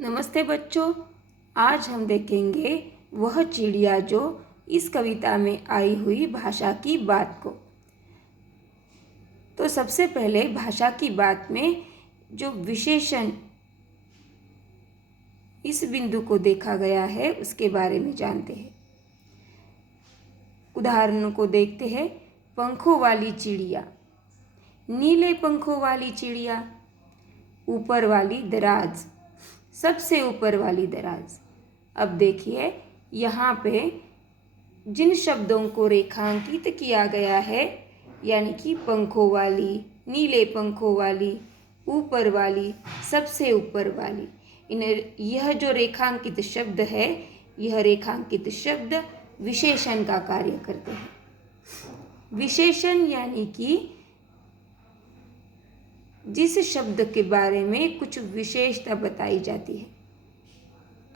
नमस्ते बच्चों। आज हम देखेंगे वह चिड़िया जो इस कविता में आई हुई भाषा की बात को। तो सबसे पहले भाषा की बात में जो विशेषण इस बिंदु को देखा गया है उसके बारे में जानते हैं। उदाहरणों को देखते हैं। पंखों वाली चिड़िया, नीले पंखों वाली चिड़िया, ऊपर वाली दराज, सबसे ऊपर वाली दराज। अब देखिए यहाँ पे जिन शब्दों को रेखांकित किया गया है, यानी कि पंखों वाली, नीले पंखों वाली, ऊपर वाली, सबसे ऊपर वाली, यह जो रेखांकित शब्द है, यह रेखांकित शब्द विशेषण का कार्य करते हैं। विशेषण यानी कि जिस शब्द के बारे में कुछ विशेषता बताई जाती है।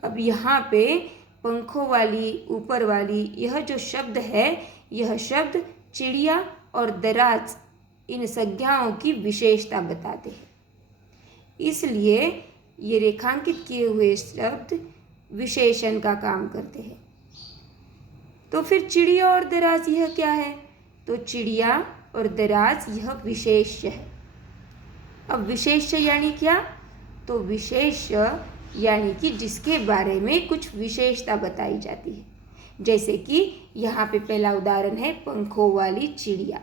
अब यहाँ पे पंखों वाली, ऊपर वाली, यह जो शब्द है, यह शब्द चिड़िया और दराज इन संज्ञाओं की विशेषता बताते हैं। इसलिए ये रेखांकित किए हुए शब्द विशेषण का काम करते हैं। तो फिर चिड़िया और दराज यह क्या है? तो चिड़िया और दराज यह विशेष्य है। अब विशेष्य यानी क्या? तो विशेष्य यानी कि जिसके बारे में कुछ विशेषता बताई जाती है। जैसे कि यहाँ पे पहला उदाहरण है पंखों वाली चिड़िया।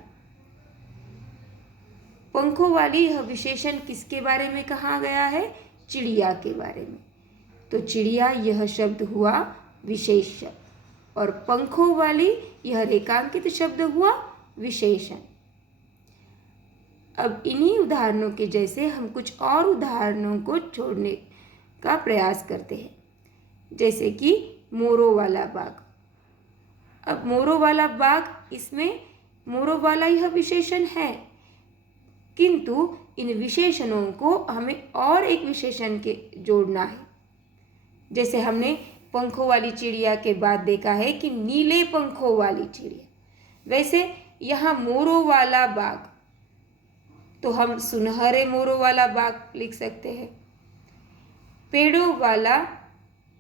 पंखों वाली यह विशेषण किसके बारे में कहा गया है? चिड़िया के बारे में। तो चिड़िया यह शब्द हुआ विशेष्य और पंखों वाली यह रेखांकित शब्द हुआ विशेषण। अब इन्हीं उदाहरणों के जैसे हम कुछ और उदाहरणों को छोड़ने का प्रयास करते हैं। जैसे कि मोरों वाला बाग। अब मोरों वाला बाग, इसमें मोरों वाला यह विशेषण है, किंतु इन विशेषणों को हमें और एक विशेषण के जोड़ना है। जैसे हमने पंखों वाली चिड़िया के बाद देखा है कि नीले पंखों वाली चिड़िया, वैसे यहाँ मोरों वाला बाग, तो हम सुनहरे मोरों वाला बाग लिख सकते हैं। पेड़ों वाला,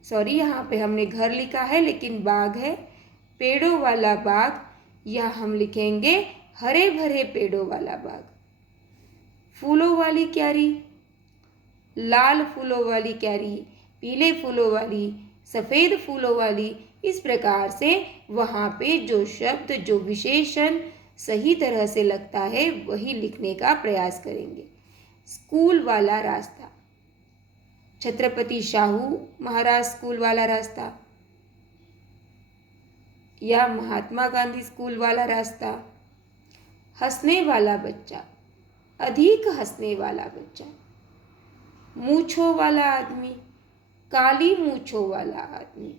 यहाँ पे हमने घर लिखा है लेकिन बाग है। पेड़ों वाला बाग, यह हम लिखेंगे हरे भरे पेड़ों वाला बाग। फूलों वाली क्यारी, लाल फूलों वाली क्यारी, पीले फूलों वाली, सफ़ेद फूलों वाली। इस प्रकार से वहाँ पे जो शब्द, जो विशेषण सही तरह से लगता है वही लिखने का प्रयास करेंगे। स्कूल वाला रास्ता, छत्रपति शाहू महाराज स्कूल वाला रास्ता या महात्मा गांधी स्कूल वाला रास्ता। हंसने वाला बच्चा, अधिक हंसने वाला बच्चा। मूंछों वाला आदमी, काली मूंछों वाला आदमी।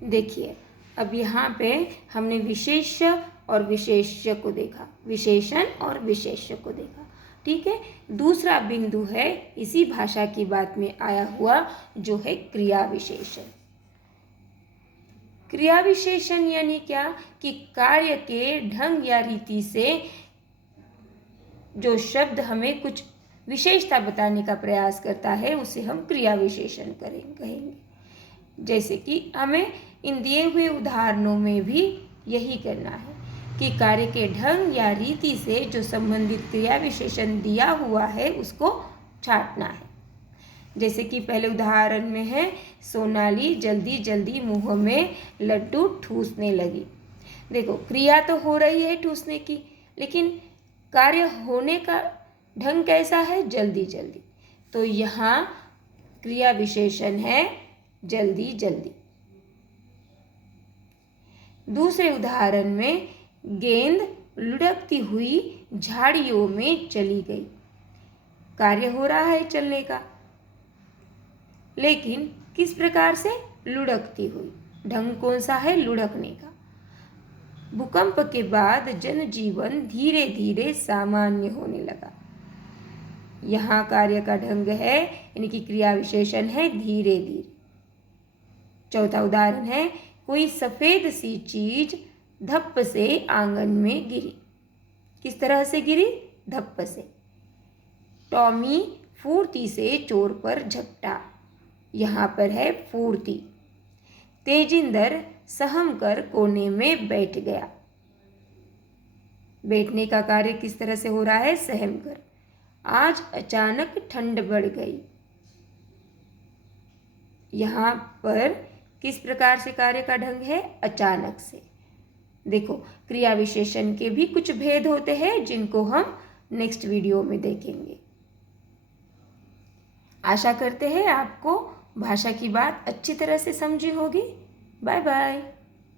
देखिए अब यहाँ पे हमने विशेष्य और विशेष्य को देखा, विशेषण और विशेष्य को देखा। ठीक है। दूसरा बिंदु है इसी भाषा की बात में आया हुआ, जो है क्रिया विशेषण। क्रिया विशेषण यानी क्या? कि कार्य के ढंग या रीति से जो शब्द हमें कुछ विशेषता बताने का प्रयास करता है उसे हम क्रिया विशेषण कहेंगे। जैसे कि हमें इन दिए हुए उदाहरणों में भी यही करना है कि कार्य के ढंग या रीति से जो संबंधित क्रिया विशेषण दिया हुआ है उसको छांटना है। जैसे कि पहले उदाहरण में है, सोनाली जल्दी जल्दी मुंह में लड्डू ठूसने लगी। देखो क्रिया तो हो रही है ठूसने की, लेकिन कार्य होने का ढंग कैसा है? जल्दी जल्दी। तो यहाँ क्रिया विशेषण है जल्दी जल्दी। दूसरे उदाहरण में, गेंद लुढ़कती हुई झाड़ियों में चली गई। कार्य हो रहा है चलने का, लेकिन किस प्रकार से? लुढ़कती हुई। ढंग कौन सा है? लुढ़कने का। भूकंप के बाद जनजीवन धीरे धीरे सामान्य होने लगा। यहाँ कार्य का ढंग है, यानी कि क्रिया विशेषण है धीरे धीरे। चौथा उदाहरण है, कोई सफेद सी चीज धप्प से आंगन में गिरी। किस तरह से गिरी? धप्प से। टॉमी फुर्ती से चोर पर झपटा। यहाँ पर है फुर्ती। तेजिंदर सहम कर कोने में बैठ गया। बैठने का कार्य किस तरह से हो रहा है? सहम कर। आज अचानक ठंड बढ़ गई। यहाँ पर किस प्रकार से कार्य का ढंग है? अचानक से। देखो, क्रिया विशेषण के भी कुछ भेद होते हैं जिनको हम नेक्स्ट वीडियो में देखेंगे। आशा करते हैं आपको भाषा की बात अच्छी तरह से समझी होगी। Bye bye.